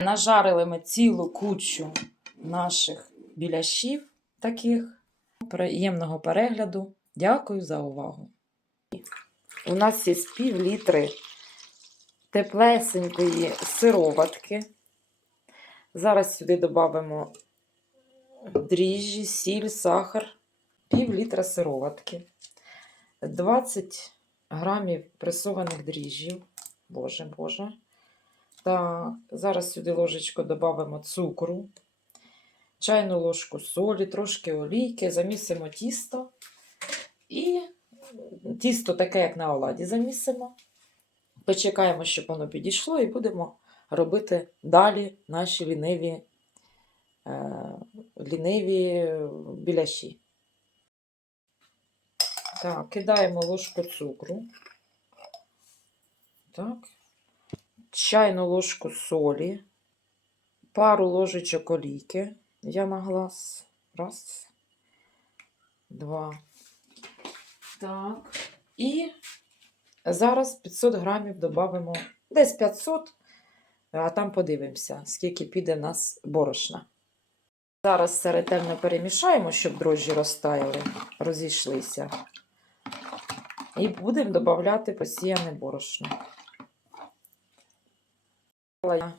Нажарили ми цілу кучу наших біляшів таких. Приємного перегляду. Дякую за увагу. У нас є пів літри теплесенької сироватки. Зараз сюди додамо дріжджі, сіль, сахар, пів літра сироватки, 20 грамів пресованих дріжджів. Боже, Боже. Так, зараз сюди ложечку додамо цукру, чайну ложку солі, трошки олійки, замісимо тісто. І тісто таке, як на оладі, замісимо. Почекаємо, щоб воно підійшло, і будемо робити далі наші ліниві, е, ліниві біляші. Так, кидаємо ложку цукру. Так. Чайну ложку солі, пару ложечок олійки. Я на глаз. Раз, два. Так. І зараз 500 грамів додамо десь 500, а там подивимося, скільки піде нас борошна. Зараз все ретельно перемішаємо, щоб дрожжі розтаяли, розійшлися. І будемо додати посіяне борошно.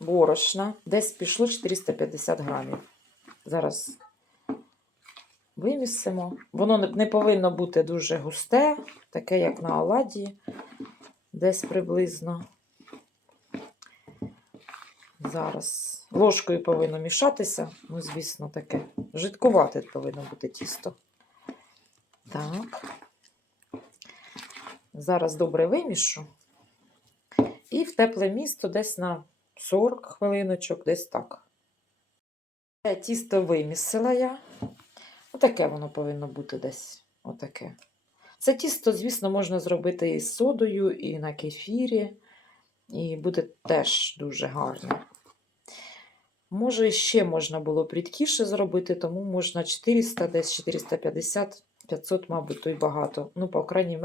Борошна. Десь пішло 450 грамів. Зараз вимісимо. Воно не повинно бути дуже густе, таке, як на оладі, десь приблизно. Зараз ложкою повинно мішатися. Ну, звісно, таке. Жидкувате повинно бути тісто. Так. Зараз добре вимішу. І в тепле місто десь на 40 хвилиночок, десь так. Тісто вимісила я. Отаке воно повинно бути десь. Отаке. Це тісто, звісно, можна зробити і з содою, і на кефірі. І буде теж дуже гарне. Може, ще можна було б рідкіше зробити, тому можна 400, десь 450, 500, мабуть, то й багато. Ну, по крайній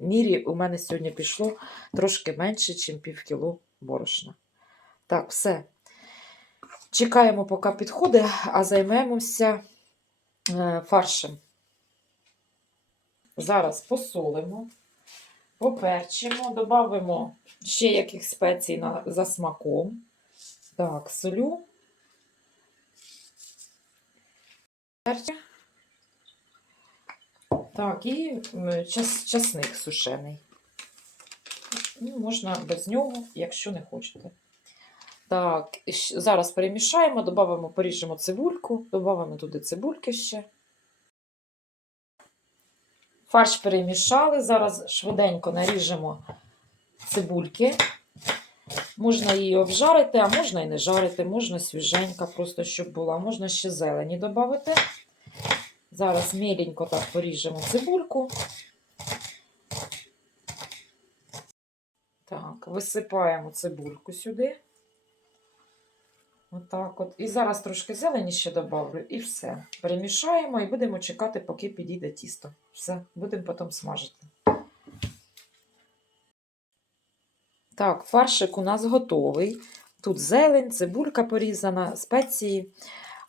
мірі, у мене сьогодні пішло трошки менше, ніж пів кіло борошна. Так, все. Чекаємо, поки підходить, а займемося е, фаршем. Зараз посолимо, поперчимо, додамо ще яких спецій на, за смаком. Так, солю. Так, і час, часник сушений. Ну, можна без нього, якщо не хочете. Так, зараз перемішаємо, додамо, поріжемо цибульку, додамо туди цибульки ще. Фарш перемішали. Зараз швиденько наріжемо цибульки. Можна її обжарити, а можна і не жарити, можна свіженька, просто щоб була. Можна ще зелені додати. Зараз міленько так поріжемо цибульку. Так, висипаємо цибульку сюди. Отак от. І зараз трошки зелені ще добавлю, і все. Перемішаємо і будемо чекати, поки підійде тісто. Все, будемо потім смажити. Так, фаршик у нас готовий. Тут зелень, цибулька порізана, спеції.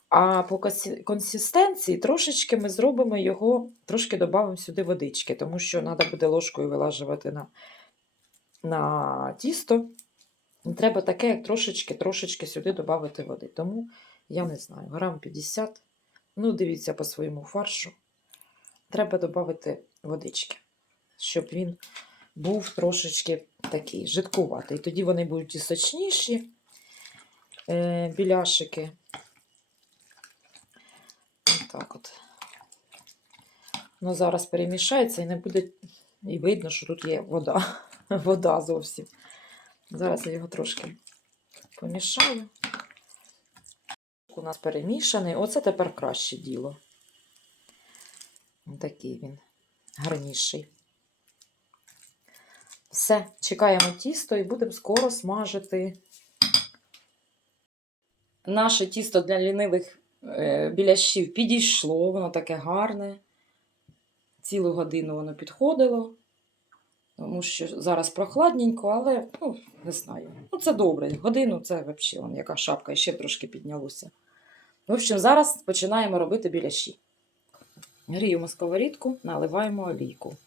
А по консистенції трошечки ми зробимо його, трошки додамо сюди водички, тому що треба буде ложкою вилажувати на, на тісто. Треба таке, як трошечки-трошечки сюди додати води. Тому я не знаю, грам 50. Ну, дивіться по своєму фаршу. Треба додати водички, щоб він був трошечки такий жидкуватий. Тоді вони будуть і сочніші е, біляшики. Отак от. Ну, зараз перемішається і не буде і видно, що тут є вода. Вода зовсім. Зараз я його трошки помішаю. У нас перемішаний. Оце тепер краще діло. Такий він гарніший. Все, чекаємо тісто і будемо скоро смажити. Наше тісто для лінивих е, біляшів підійшло, воно таке гарне. Цілу годину воно підходило. Тому що зараз прохладненько, але ну, не знаю. Ну, це добре. Годину це взагалі вон, яка шапка, ще трошки піднялося. В общем, зараз починаємо робити біляші. Гріємо сковорідку, наливаємо олійку.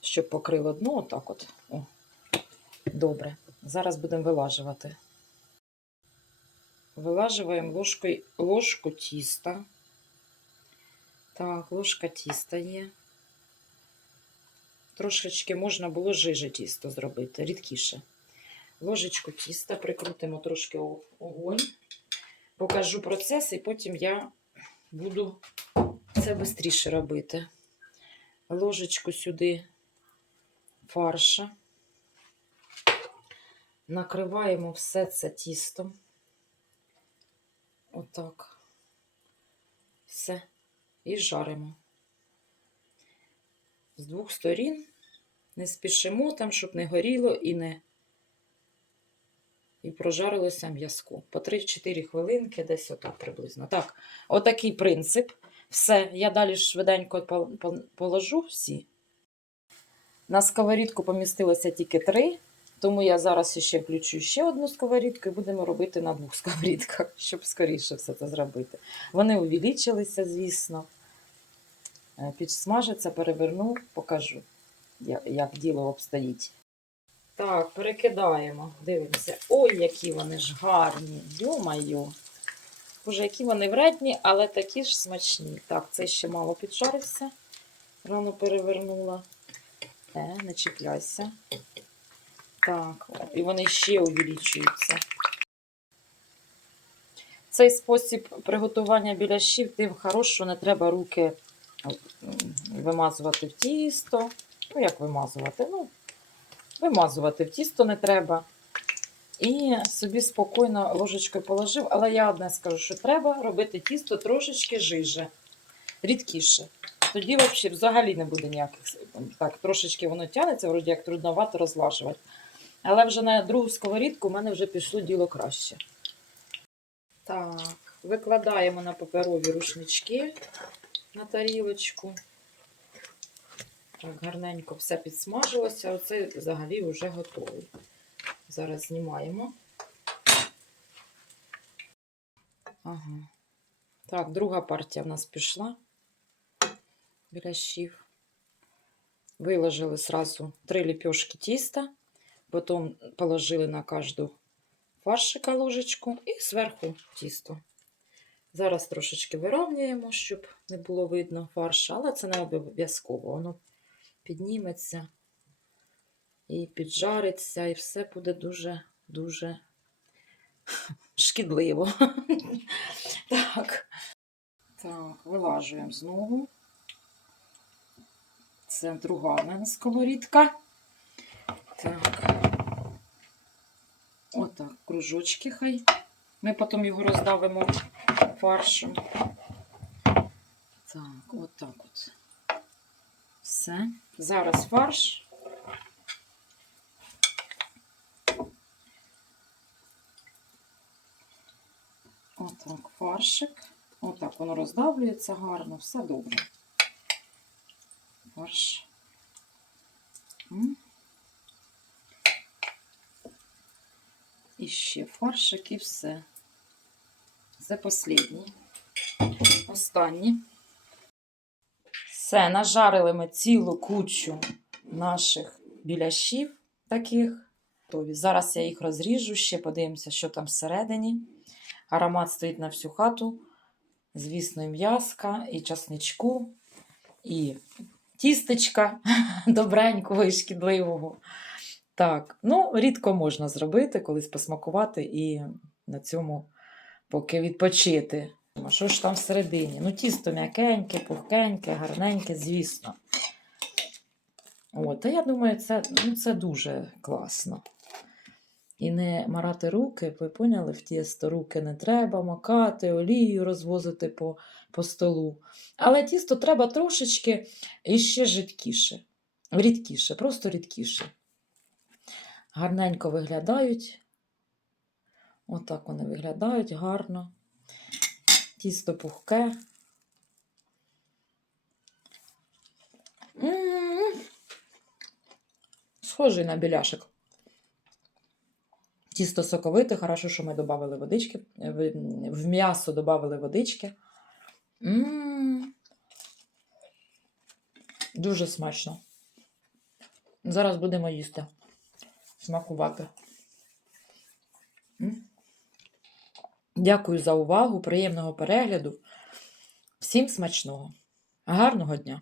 Щоб покрило дно, отак от. О, добре. Зараз будемо вилажувати. Вилажуємо ложкою, ложку тіста. Так, ложка тіста є. Трошечки можна було жиже тісто зробити, рідкіше. Ложечку тіста прикрутимо трошки огонь. Покажу процес, і потім я буду це швидше робити. Ложечку сюди фарша. Накриваємо все це тістом. Отак. І жаримо. З двох сторін. Не спішимо там, щоб не горіло і не і прожарилося м'язко. По 3-4 хвилинки, десь отак приблизно. Так, отакий принцип. Все, я далі швиденько пол- пол- положу всі. На сковорідку помістилося тільки три, тому я зараз ще включу ще одну сковорідку і будемо робити на двох сковорідках, щоб скоріше все це зробити. Вони увеличилися, звісно. Е, Підсмажиться, переверну, покажу, як діло обстоїть. Так, перекидаємо. Дивимося. Ой, які вони ж гарні. Йо-майо. Боже, які вони вредні, але такі ж смачні. Так, це ще мало піджарився. Рано перевернула. Е, не чіпляйся. Так, і вони ще увеличуються. Цей спосіб приготування біляшів тим хорош, що не треба руки вимазувати в тісто. Ну, як вимазувати? Ну, вимазувати в тісто не треба. І собі спокійно ложечкою положив, але я одне скажу, що треба робити тісто трошечки жиже, рідкіше. Тоді взагалі не буде ніяких. Так, трошечки воно тягнеться, вроді як трудновато розлажувати. Але вже на другу сковорідку в мене вже пішло діло краще. Так, викладаємо на паперові рушнички на тарілочку. Так, гарненько все підсмажилося. Оце взагалі вже готовий. Зараз знімаємо. Ага. Так, друга партія в нас пішла. Біляшів. Виложили сразу три лепешки тіста, потім положили на кожну фаршика ложечку і зверху тісто. Зараз трошечки вирівнюємо, щоб не було видно фарша, але це не обов'язково. Воно підніметься і піджариться, і все буде дуже-дуже шкідливо. Так. Так, вилажуємо знову. Це друга в мене сковорідка. Так. Отак, кружочки хай. Ми потім його роздавимо фаршем. Так, отак от. Все. Зараз фарш. Отак, фаршик. Отак воно роздавлюється гарно, все добре. Фарш. І ще фаршик і все. Це останній. Останній. Все, нажарили ми цілу кучу наших біляшів таких. Зараз я їх розріжу, ще подивимося, що там всередині. Аромат стоїть на всю хату. Звісно, і м'яска, і часничку, і тістечка добренького і шкідливого. Так, ну, рідко можна зробити, колись посмакувати і на цьому поки відпочити. А що ж там всередині? Ну, тісто м'якеньке, пухкеньке, гарненьке, звісно. От, а я думаю, це, ну, це дуже класно. І не марати руки, ви поняли, в тісто руки не треба макати, олію розвозити по, по столу. Але тісто треба трошечки іще жидкіше, рідкіше, просто рідкіше. Гарненько виглядають. Отак вони виглядають гарно. Тісто пухке. М. Схожий на біляшик. Тісто соковите, хорошо, що ми додали водички. В, м'ясо додали водички. М. Дуже смачно. Зараз будемо їсти. Смакувати. Дякую за увагу, приємного перегляду. Всім смачного. Гарного дня!